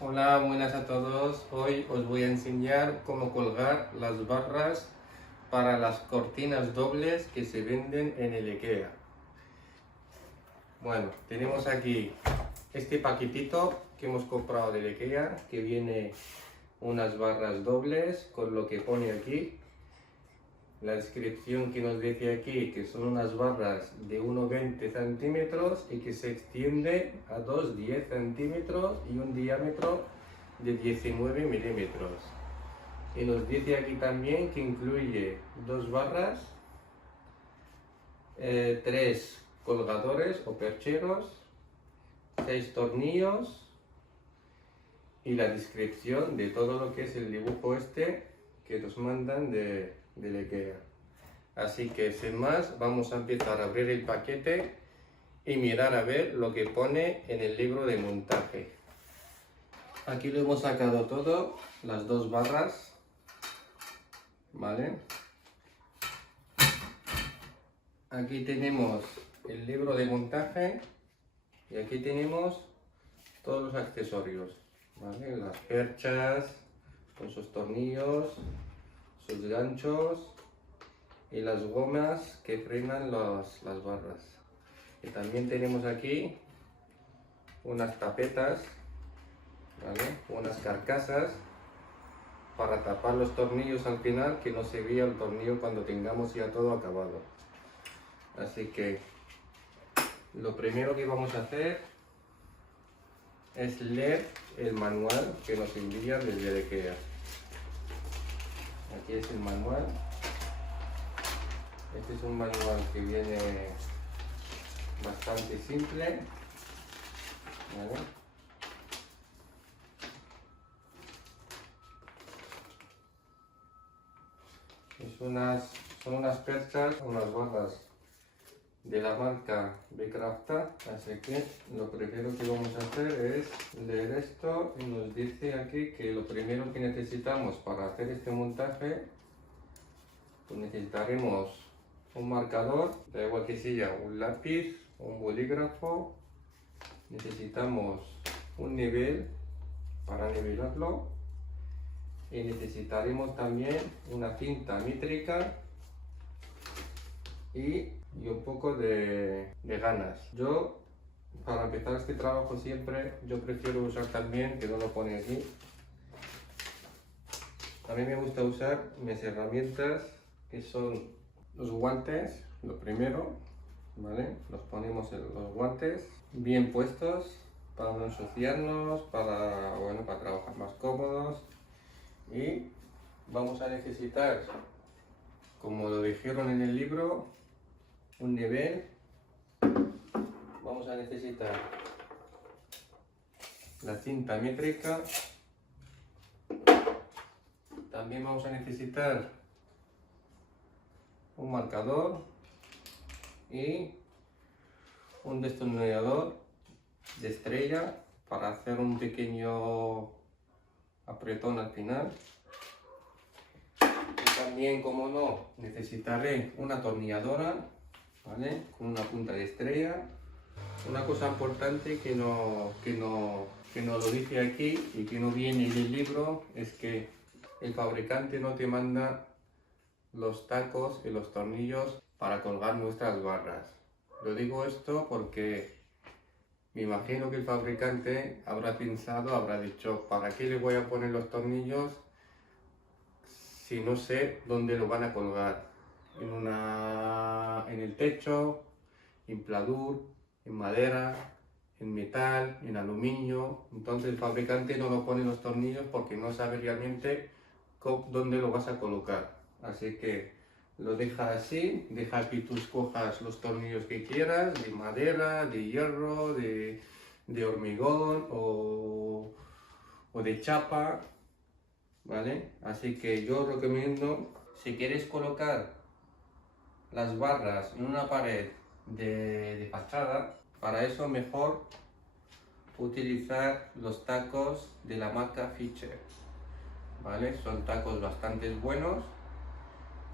Hola, buenas a todos. Hoy os voy a enseñar cómo colgar las barras para las cortinas dobles que se venden en el IKEA. Bueno, tenemos aquí este paquetito que hemos comprado del IKEA, que viene unas barras dobles con lo que pone aquí. La descripción que nos dice aquí que son unas barras de 1,20 centímetros y que se extiende a 2,10 centímetros y un diámetro de 19 milímetros. Y nos dice aquí también que incluye dos barras, tres colgadores o percheros, 6 tornillos y la descripción de todo lo que es el dibujo este que nos mandan del IKEA. Así que sin más vamos a empezar a abrir el paquete y mirar a ver lo que pone en el libro de montaje. Aquí lo hemos sacado todo, las dos barras, ¿vale? Aquí tenemos el libro de montaje y aquí tenemos todos los accesorios, ¿vale? Las perchas con sus tornillos, sus ganchos y las gomas que frenan las barras. Y también tenemos aquí unas tapetas, ¿vale? Unas carcasas para tapar los tornillos al final, que no se vea el tornillo cuando tengamos ya todo acabado. Así que lo primero que vamos a hacer es leer el manual que nos envía desde IKEA. Aquí es el manual. Este es un manual que viene bastante simple, ¿vale? Son unas perchas, unas barras de la marca Becrafta, así que lo primero que vamos a hacer es leer esto y nos dice aquí que lo primero que necesitamos para hacer este montaje, pues necesitaremos un marcador, da igual que sea un lápiz, un bolígrafo, necesitamos un nivel para nivelarlo y necesitaremos también una cinta métrica y un poco de ganas. Yo, para empezar este trabajo siempre, yo prefiero usar también, que no lo pone aquí, a mí me gusta usar mis herramientas, que son los guantes, lo primero, ¿vale? Los ponemos en los guantes bien puestos para no ensuciarnos, bueno, para trabajar más cómodos. Y vamos a necesitar, como lo dijeron en el libro, un nivel. Vamos a necesitar la cinta métrica. También vamos a necesitar un marcador y un destornillador de estrella para hacer un pequeño apretón al final. Y también, como no, necesitaré una atornilladora, ¿vale? Con una punta de estrella. Una cosa importante que no lo dice aquí y que no viene en el libro es que el fabricante no te manda los tacos y los tornillos para colgar nuestras barras. Lo digo esto porque me imagino que el fabricante habrá pensado, habrá dicho, ¿para qué le voy a poner los tornillos si no sé dónde lo van a colgar? En el techo, en pladur, en madera, en metal, en aluminio. Entonces el fabricante no lo pone los tornillos porque no sabe realmente dónde lo vas a colocar. Así que lo deja así, deja que tú escojas los tornillos que quieras, de madera, de hierro, de hormigón o de chapa, ¿vale? Así que yo recomiendo, si quieres colocar las barras en una pared de fachada, para eso mejor utilizar los tacos de la marca Fischer, ¿vale? Son tacos bastante buenos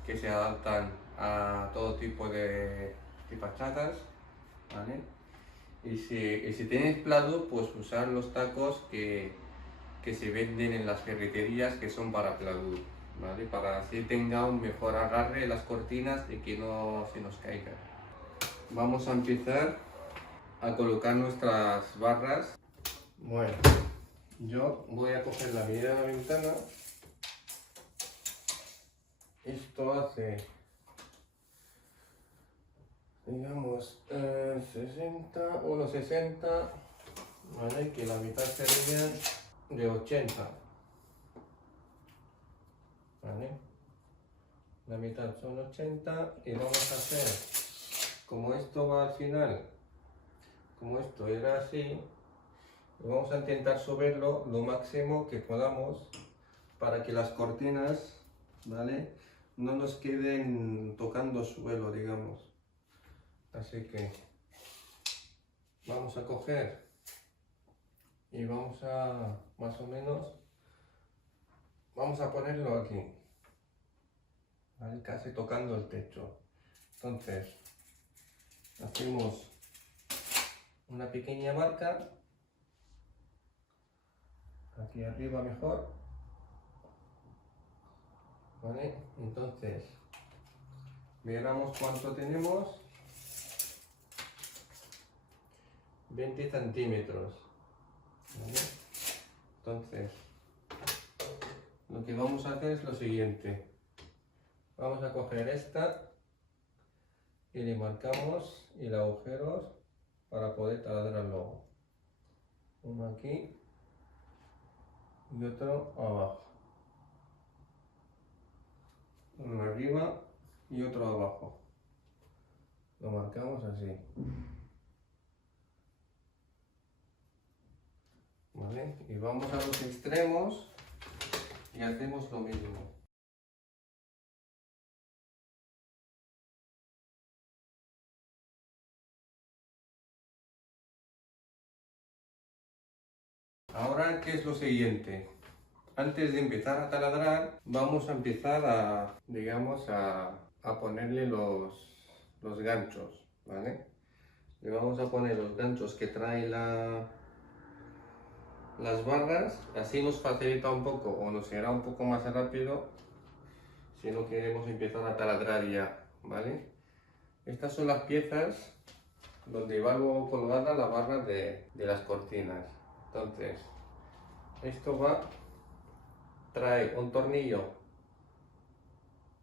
que se adaptan a todo tipo de fachadas, ¿vale? Y si tienes pladur, pues usar los tacos que que se venden en las ferreterías, que son para pladur, ¿vale? Para así tenga un mejor agarre las cortinas y que no se nos caigan. Vamos a empezar a colocar nuestras barras. Bueno, yo voy a coger la medida de la ventana. Esto hace, digamos, 1,60, ¿vale? Que la mitad sería de 80, ¿vale? La mitad son 80 y vamos a hacer, como esto va al final, como esto era así, vamos a intentar subirlo lo máximo que podamos para que las cortinas, ¿vale?, no nos queden tocando suelo, digamos. Así que vamos a coger y vamos a, más o menos, vamos a ponerlo aquí, ¿vale?, casi tocando el techo. Entonces hacemos una pequeña marca aquí arriba mejor, ¿vale? Entonces miramos cuánto tenemos. 20 centímetros, ¿vale? Entonces lo que vamos a hacer es lo siguiente: vamos a coger esta y le marcamos el agujero para poder taladrar luego. Uno aquí y otro abajo, uno arriba y otro abajo. Lo marcamos así, ¿vale? Y vamos a los extremos y hacemos lo mismo. Ahora, ¿qué es lo siguiente? Antes de empezar a taladrar, vamos a empezar a, digamos, a ponerle los ganchos, ¿vale? Le vamos a poner los ganchos que trae las barras, así nos facilita un poco o nos será un poco más rápido si no queremos empezar a taladrar ya, ¿vale? Estas son las piezas donde va luego colgada la barra de las cortinas. Entonces, esto trae un tornillo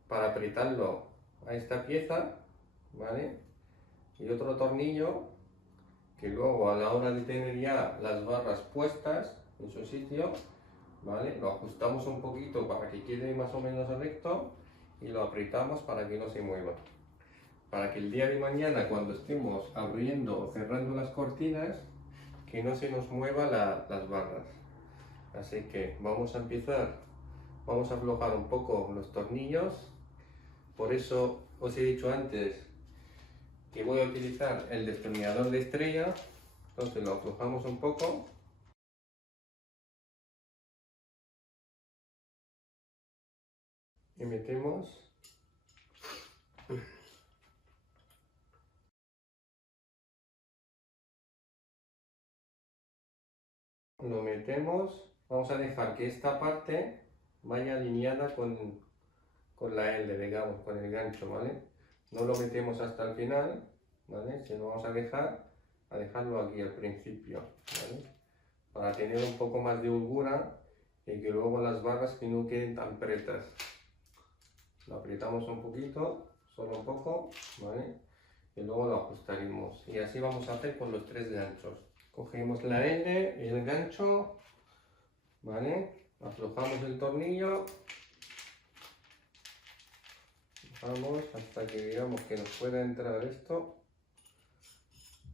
para apretarlo a esta pieza, ¿vale? Y otro tornillo que luego a la hora de tener ya las barras puestas en su sitio, ¿vale?, lo ajustamos un poquito para que quede más o menos recto y lo apretamos para que no se mueva. Para que el día de mañana, cuando estemos abriendo o cerrando las cortinas, que no se nos mueva las barras. Así que vamos a empezar, vamos a aflojar un poco los tornillos. Por eso os he dicho antes que voy a utilizar el destornillador de estrella. Entonces lo aflojamos un poco y metemos. Lo metemos. Vamos a dejar que esta parte vaya alineada con la L, digamos, con el gancho, ¿vale? No lo metemos hasta el final, ¿vale? Sino vamos a dejarlo aquí al principio, ¿vale? Para tener un poco más de holgura y que luego las barras que no queden tan pretas. Lo apretamos un poquito, solo un poco, ¿vale? Y luego lo ajustaremos. Y así vamos a hacer con los tres ganchos. Cogemos la L y el gancho, ¿vale? Aflojamos el tornillo. Vamos hasta que digamos que nos pueda entrar esto.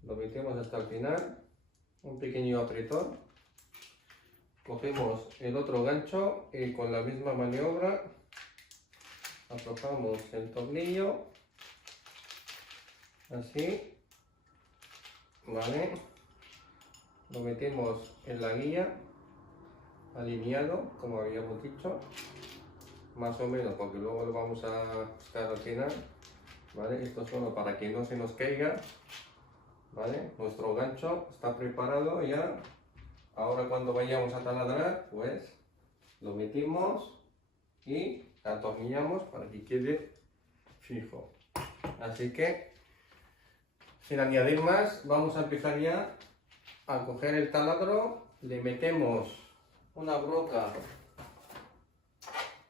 Lo metemos hasta el final. Un pequeño apretón. Cogemos el otro gancho y con la misma maniobra aflojamos el tornillo. Así. ¿Vale? Lo metemos en la guía, alineado, como habíamos dicho, más o menos, porque luego lo vamos a ajustar al final, ¿vale? Esto es solo para que no se nos caiga, ¿vale? Nuestro gancho está preparado ya ahora cuando vayamos a taladrar, pues lo metimos y atornillamos para que quede fijo. Así que, sin añadir más, vamos a empezar ya a coger el taladro, le metemos una broca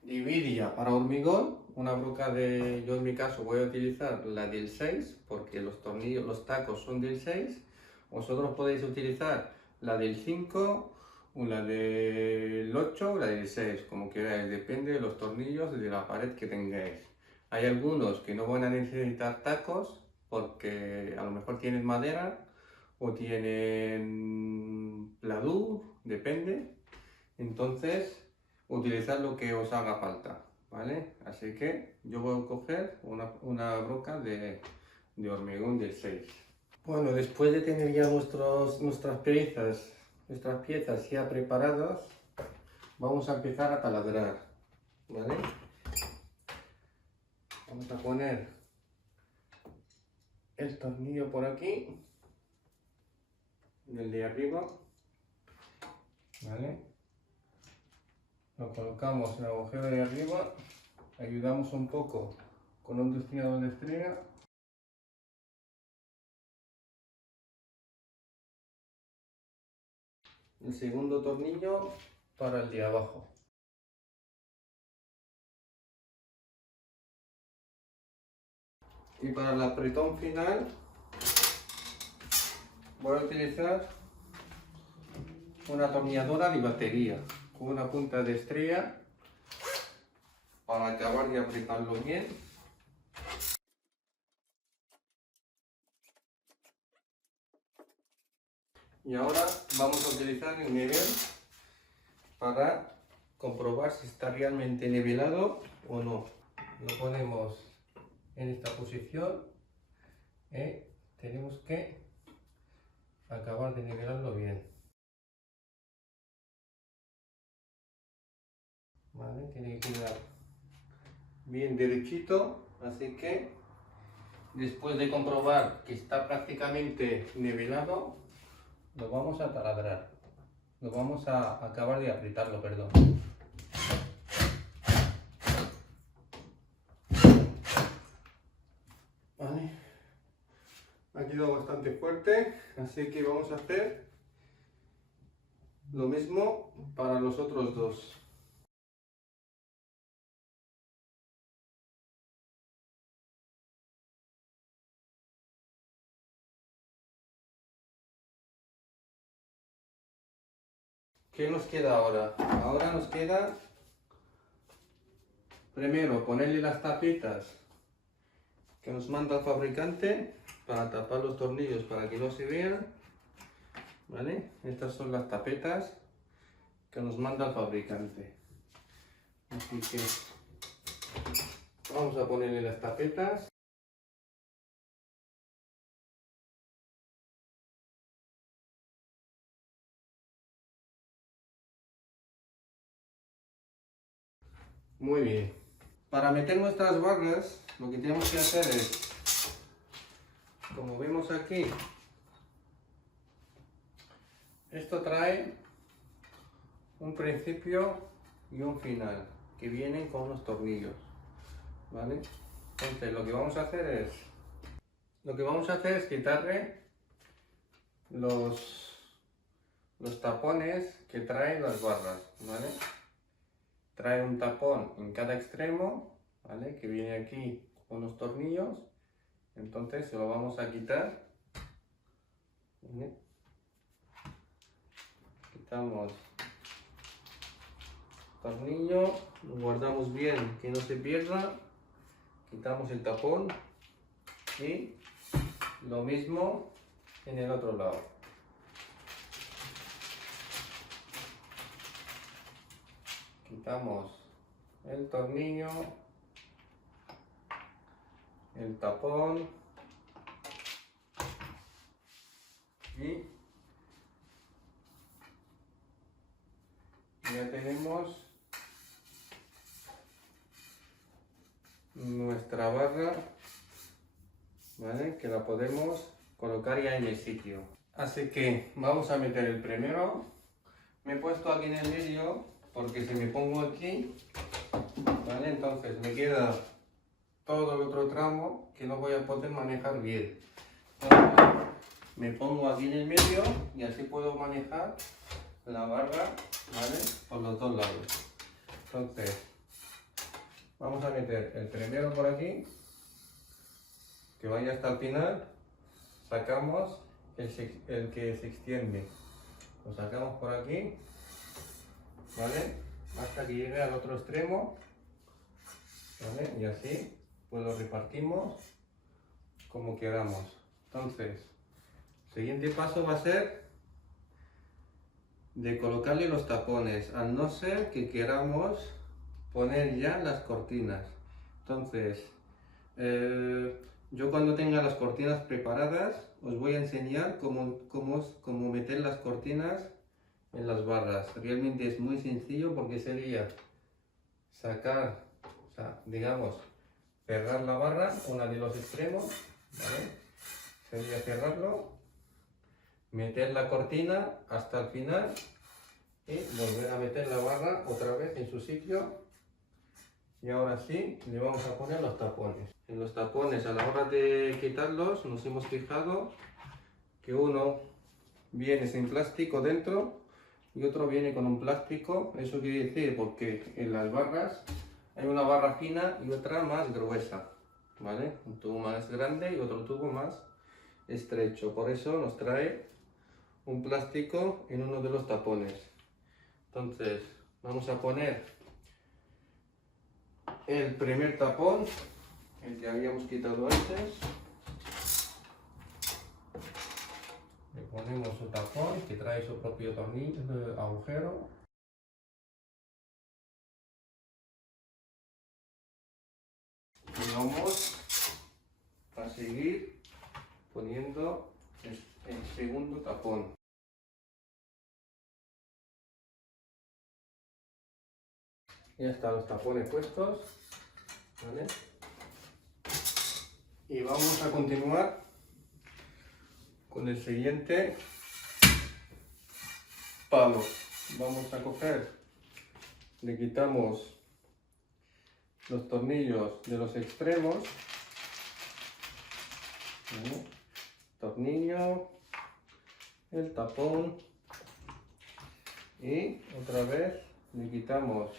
de viria para hormigón, una broca de, yo en mi caso voy a utilizar la del 6 porque los tornillos, los tacos son del 6, vosotros podéis utilizar la del 5 o la del 8 o la del 6, como queráis, depende de los tornillos y de la pared que tengáis. Hay algunos que no van a necesitar tacos porque a lo mejor tienen madera o tienen pladur, depende. Entonces, utilizar lo que os haga falta, ¿vale? Así que yo voy a coger una broca de hormigón del 6. Bueno, después de tener ya nuestras piezas ya preparadas, vamos a empezar a taladrar, ¿vale? Vamos a poner el tornillo por aquí, en el de arriba, ¿vale? Lo colocamos en el agujero de arriba, ayudamos un poco con un destinador de estrella. El segundo tornillo para el de abajo. Y para el apretón final voy a utilizar una atornilladora de batería con una punta de estrella para acabar de apretarlo bien. Y ahora vamos a utilizar el nivel para comprobar si está realmente nivelado o no. Lo ponemos en esta posición y tenemos que acabar de nivelarlo bien. ¿Vale? Tiene que quedar bien derechito, así que después de comprobar que está prácticamente nivelado, lo vamos a taladrar. Lo vamos a acabar de apretarlo, perdón. Vale. Ha quedado bastante fuerte, así que vamos a hacer lo mismo para los otros dos. ¿Qué nos queda ahora? Ahora nos queda primero ponerle las tapitas que nos manda el fabricante para tapar los tornillos para que no se vean, ¿vale? Estas son las tapetas que nos manda el fabricante. Así que vamos a ponerle las tapetas. Muy bien. Para meter nuestras barras, lo que tenemos que hacer es, como vemos aquí, esto trae un principio y un final que vienen con unos tornillos, ¿vale? Entonces lo que vamos a hacer es quitarle los tapones que traen las barras, ¿vale? Trae un tapón en cada extremo, ¿vale? Que viene aquí con los tornillos, entonces se lo vamos a quitar, ¿vale? Quitamos el tornillo, lo guardamos bien que no se pierda, quitamos el tapón y lo mismo en el otro lado. Quitamos el tornillo, el tapón y ya tenemos nuestra barra, ¿vale? Que la podemos colocar ya en el sitio. Así que vamos a meter el primero me he puesto aquí en el medio porque si me pongo aquí, ¿vale? Entonces me queda todo el otro tramo que no voy a poder manejar bien. Entonces, me pongo aquí en el medio y así puedo manejar la barra, ¿vale? Por los dos lados. Entonces, vamos a meter el primero por aquí, que vaya hasta el final. Sacamos el que se extiende. Lo sacamos por aquí, ¿vale? Hasta que llegue al otro extremo, ¿vale? Y así, pues lo repartimos como queramos. Entonces, el siguiente paso va a ser de colocarle los tapones, al no ser que queramos poner ya las cortinas. Entonces, yo cuando tenga las cortinas preparadas os voy a enseñar cómo meter las cortinas en las barras. Realmente es muy sencillo porque sería sacar, o sea, digamos, cerrar la barra, una de los extremos, ¿vale? Sería cerrarlo, meter la cortina hasta el final y volver a meter la barra otra vez en su sitio. Y ahora sí, le vamos a poner los tapones. En los tapones, a la hora de quitarlos, nos hemos fijado que uno viene sin plástico dentro y otro viene con un plástico. Eso quiere decir porque en las barras hay una barra fina y otra más gruesa, ¿vale? Un tubo más grande y otro tubo más estrecho. Por eso nos trae un plástico en uno de los tapones. Entonces, vamos a poner el primer tapón, el que habíamos quitado antes. Le ponemos su tapón que trae su propio tornillo, agujero. Y vamos a seguir poniendo el segundo tapón. Ya están los tapones puestos, ¿vale? Y vamos a continuar con el siguiente palo. Vamos a coger, le quitamos los tornillos de los extremos, ¿vale? Tornillo, el tapón y otra vez le quitamos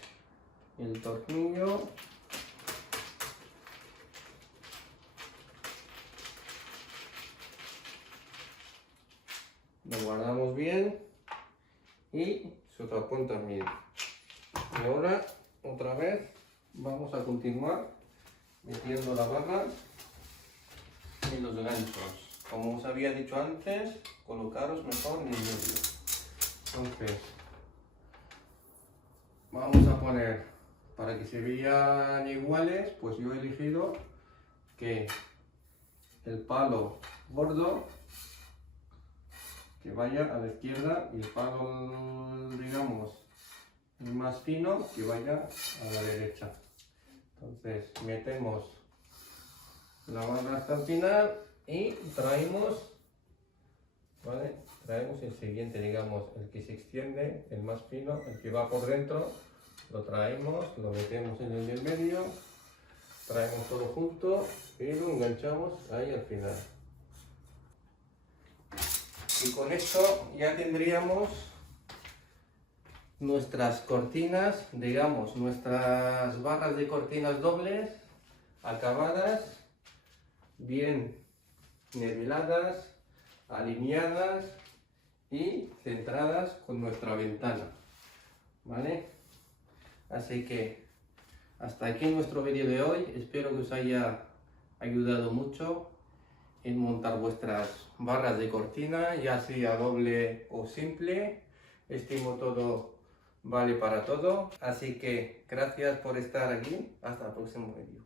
el tornillo, lo guardamos bien y su tapón también. Y ahora otra vez vamos a continuar metiendo la barra en los ganchos. Como os había dicho antes, colocaros mejor en el medio. Entonces vamos a poner, para que se vean iguales, pues yo he elegido que el palo gordo que vaya a la izquierda y el palo, digamos, más fino que vaya a la derecha. Entonces metemos la barra hasta el final y traemos, ¿vale? Traemos el siguiente, digamos, el que se extiende, el más fino, el que va por dentro. Lo traemos, lo metemos en el del medio, traemos todo junto y lo enganchamos ahí al final. Y con esto ya tendríamos nuestras cortinas, digamos, nuestras barras de cortinas dobles acabadas, bien niveladas, alineadas y centradas con nuestra ventana, ¿vale? Así que hasta aquí nuestro vídeo de hoy. Espero que os haya ayudado mucho en montar vuestras barras de cortina, ya sea doble o simple. Este método vale para todo. Así que gracias por estar aquí. Hasta el próximo vídeo.